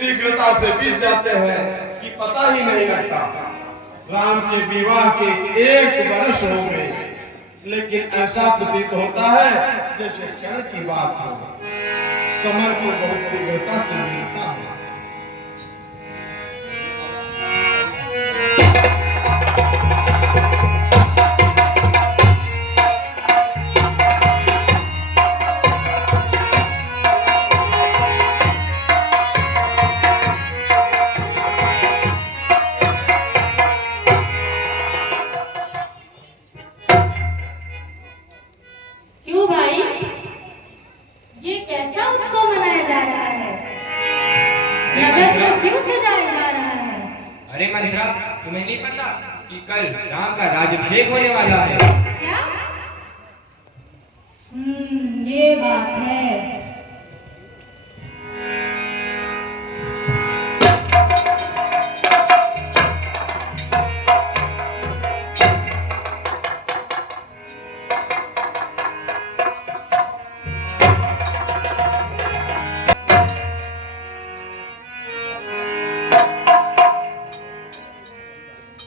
शीघ्रता से बीत जाते हैं कि पता ही नहीं लगता। राम के विवाह के 1 वर्ष हो गए, लेकिन ऐसा प्रतीत होता है जैसे क्षण की बात हो। समय को बहुत शीघ्रता से बीतता है। तुम्हें नहीं पता कि कल राम का राज्याभिषेक होने वाला है? क्या? ये बात है।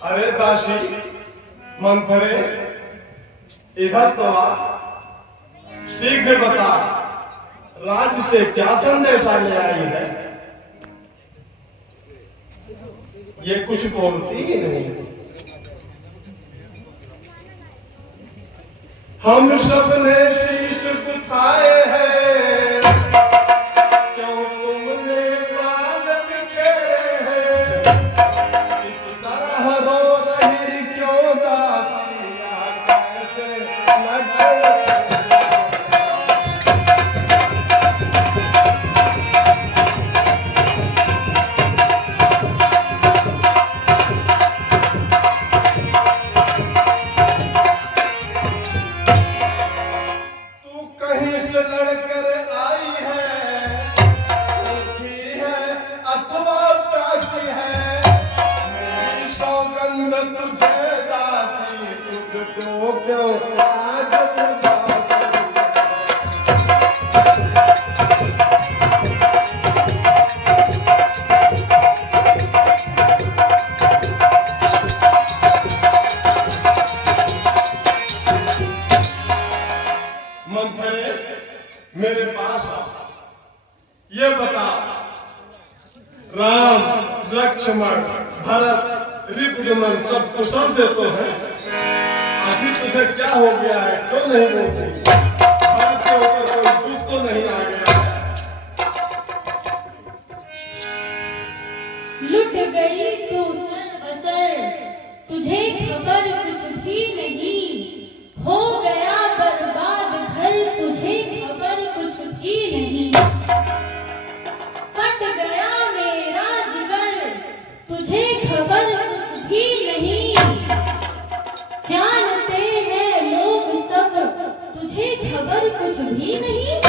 अरे दासी मंथरे, इधर तो आ, शीघ्र बता, राज्य से क्या संदेशा ले आई है? ये कुछ बोलती ही नहीं। हम सब ने शीश झुकाए हैं, क्यों तुमने बाल बिखेरे हैं? इस तरह रो रही क्यों दासिया, कैसे लगे? तू कहीं से लड़कर आई है, भूखी है अथवा प्यासी है, मेरी सौगंध तुझे दासी, तुझको क्यों आज उदासी? मंथरे, मेरे पास आ, ये बता, राम लक्ष्मण भरत रिपुदमन सब कुशल से तो है? अभी तुझे क्या हो गया है, क्यों नहीं बोलती? भरत के ऊपर कोई दुख तो नहीं आ गया है? लुट गई तू सर्वसर, तुझे खबर कुछ भी नहीं, हो गया बर्बाद घर, तुझे खबर कुछ भी नहीं, फट गया मेरा जिगर, तुझे खबर कुछ भी नहीं, जानते हैं लोग सब, तुझे खबर कुछ भी नहीं।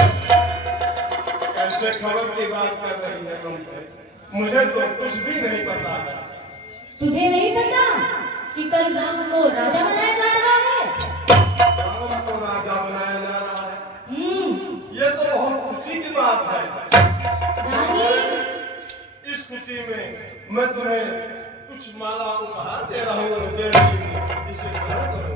कैसे खबर की बात कर रही है मंथरे? मुझे तो कुछ भी नहीं पता है। तुझे नहीं पता कि कल राम को राजा बनाया जा रहा है? राम को राजा बनाया जा रहा है, ये तो बहुत खुशी की बात है। रानी, इस खुशी में मैं तुम्हें कुछ माला उपहार दे रहा हूँ, दे रही हूँ, इसे ग्रहण करो।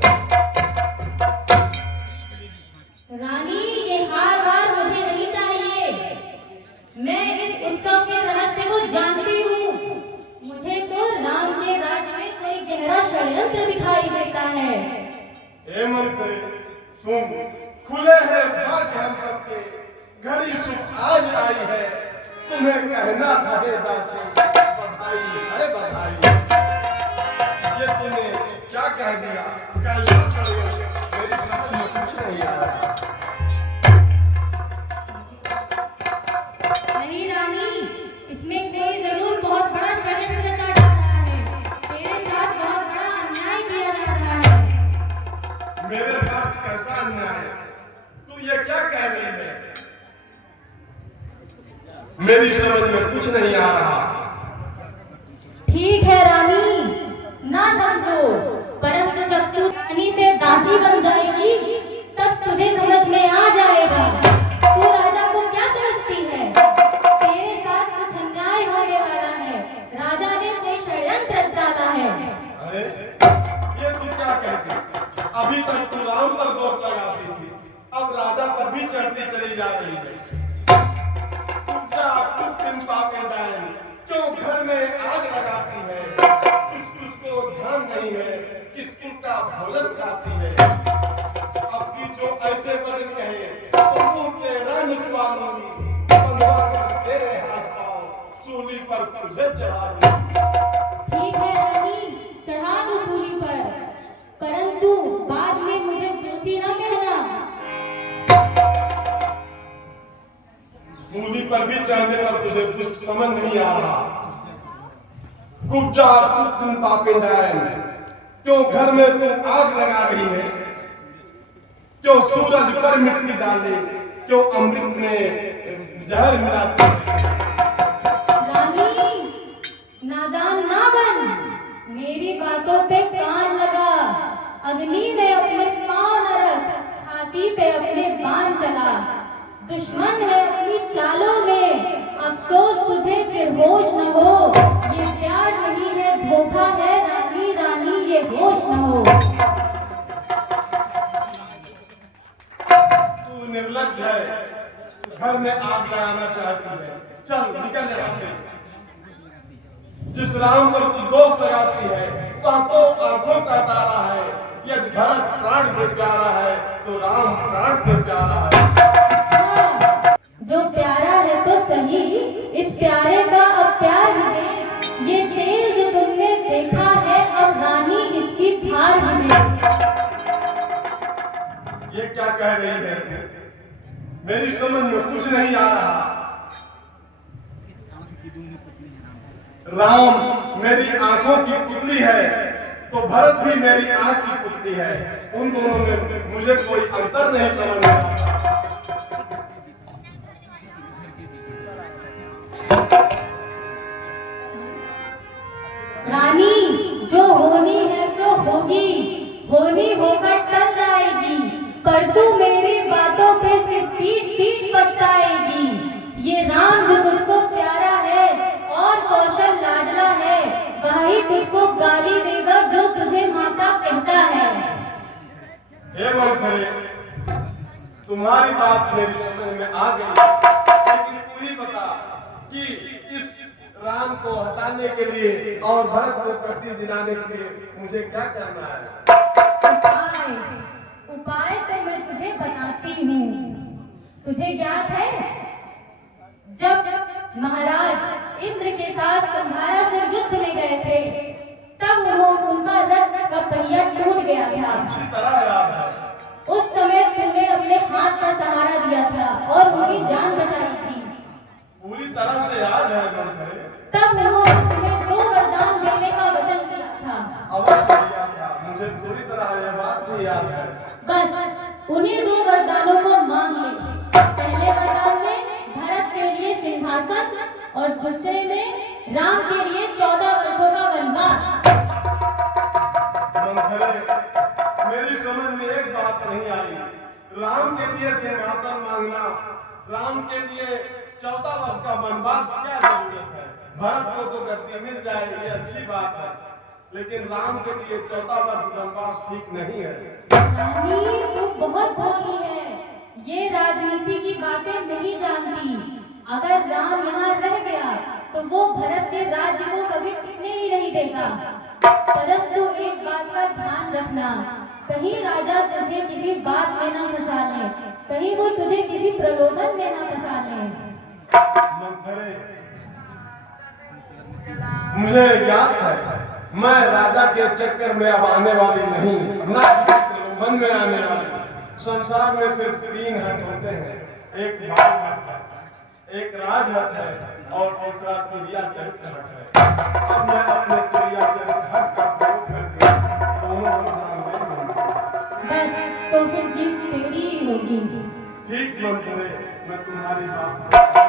रानी, ये हार वार मुझे नहीं चाहिए। मैं इस उत्सव के रहस्य को जानती हूँ। मुझे तो राम के राज्य में कोई गहरा षड्यंत्र दिखाई देता है। हे मंत्री, सुन, खुले हैं भाग्य हम सबके, घड़ी सुख आज आई है, तुम्हें कहना था हे दासी, बधाई है बधाई। ये तूने क्या कह दिया? कैसा षड्यंत्र? मेरी समझ में कुछ नहीं आ रहा। नहीं रानी, इसमें कोई जरूर बहुत बड़ा षड्यंत्र रचा जा रहा है। तेरे साथ बहुत बड़ा अन्याय किया जा रहा है। मेरे साथ कैसा अन्याय? तू ये क्या कह रही है? मेरी समझ में कुछ नहीं आ रहा। ठीक है रानी, ना समझो, परंतु जब तू रानी से दासी बन जाएगी, तब तुझे समझ में आ जाएगा। तू राजा को क्या समझती है? तेरे साथ कुछ अन्याय हो करती चली जा रही है। क्यों घर में आग लगाती है? तुझको ध्यान नहीं है किस कुत्ता भोजन खाती है। अब की जो ऐसे वचन कहे तो मुंह तेरा निकलवा लूंगी, बंधवा कर तेरे हाथ पाओ सूली पर तुझे चढ़ा दूंगी। ठीक है रानी, चढ़ा दो सूली पर, परंतु बाद में मुझे दोषी न कहना। सूली पर भी चढ़ने पर तुझे कुछ समझ नहीं आ रहा। कुब्जा तुम पापिंडायन, क्यों घर में तू आग लगा रही है? क्यों सूरज पर मिट्टी डाले? क्यों अमृत में जहर मिलाती है? रानी, नादान ना बन, मेरी बातों पे कान लगा। अग्नि में अपने पांव न रख, छाती पे अपने बाण चला। दुश्मन है अपनी चालों में, अफसोस तुझे फिर होश न हो। ये प्यार नहीं है धोखा है रानी, रानी ये होश न हो। तू निर्लज्ज है, घर में आग लगाना चाहती है। चल निकल यहाँ से। जिस राम पर तू दोष लगाती है वह तो आंखों का तारा है। यदि भरत प्राण से प्यारा है तो राम प्राण से प्यारा है। अच्छा, जो प्यारा है तो सही, इस प्यारे का अब प्यार भी दे। ये तेल जो तुमने देखा है अब रानी इसकी धार भी दे। ये क्या कह रही है तू? मेरी समझ में कुछ नहीं आ रहा। राम मेरी आंखों की पुतली है तो भरत भी मेरी आंख की पुतली है। उन दोनों में मुझे कोई अंतर नहीं समझ में आता। रानी, जो होनी है सो होगी, होनी होकर टल जाएगी, पर तू मेरी बातों पे से पीट पीट पछताएगी। ये राम जो तुझको प्यारा है और कौशल लाडला है, वही तुझको गाली देगा जो तुझे माता कहता है। हे मंथरे, तुम्हारी बात मेरी समझ में आ गई, लेकिन तू ही बता कि इस राम को हटाने के लिए और भरत को कट्टी दिलाने के लिए मुझे क्या करना है? उपाय, उपाय तो मैं तुझे बताती हूँ। तुझे ज्ञात है, जब महाराज इंद्र के साथ संहारासुर युद्ध में गए थे, तब उनका रथ का पहिया टूट गया था। अच्छी तरह याद है। उस समय तुमने अपने हाथ का सहारा दिया था और उनकी जान बचाई थी। पूरी तरह से याद है मंथरे। तब उन्होंने तुम्हें 2 वरदान देने का वचन दिया था। अवश्य याद था, मुझे पूरी तरह यह बात भी याद है। बस उन्हीं 2 वरदानों को मांग ले। पहले वरदान में भरत के लिए सिंहासन और दूसरे में राम के लिए 14 वर्षों का वनवास। मंथरे, मेरी समझ में एक बात नहीं आई। राम के लिए सिंहासन मांगना, राम के लिए 14 वर्ष का वनवास क्या जरूरत है? भरत को तो गद्दी मिल जाए, ये अच्छी बात है, लेकिन राम के लिए 14 वर्ष वनवास ठीक नहीं है। रानी, तू बहुत भोली है, ये राजनीति की बातें नहीं जानती। अगर राम यहाँ रह गया तो वो भरत के राज्य को कभी टिकने ही नहीं देगा। परंतु एक बात का ध्यान रखना, कहीं राजा तुझे किसी बात में न फंसा ले, कहीं वो तुझे किसी प्रलोभन में न फंसा ले। मंथरे, मुझे ज्ञात है मैं राजा के चक्कर में अब आने वाली नहीं, ना किसी प्रलोभन में आने वाली। संसार में सिर्फ 3 हट होते हैं, एक भाव हट है, एक राज हट है और दूसरा तुरिया चरित्र हट है। अब मैं अपने तुरिया चरित्र हट का प्रयोग करके दोनों वरदान ले लूंगा। बस तो फिर जीत तेरी ही होगी। ठीक मंथरे, मैं तुम्हारी बात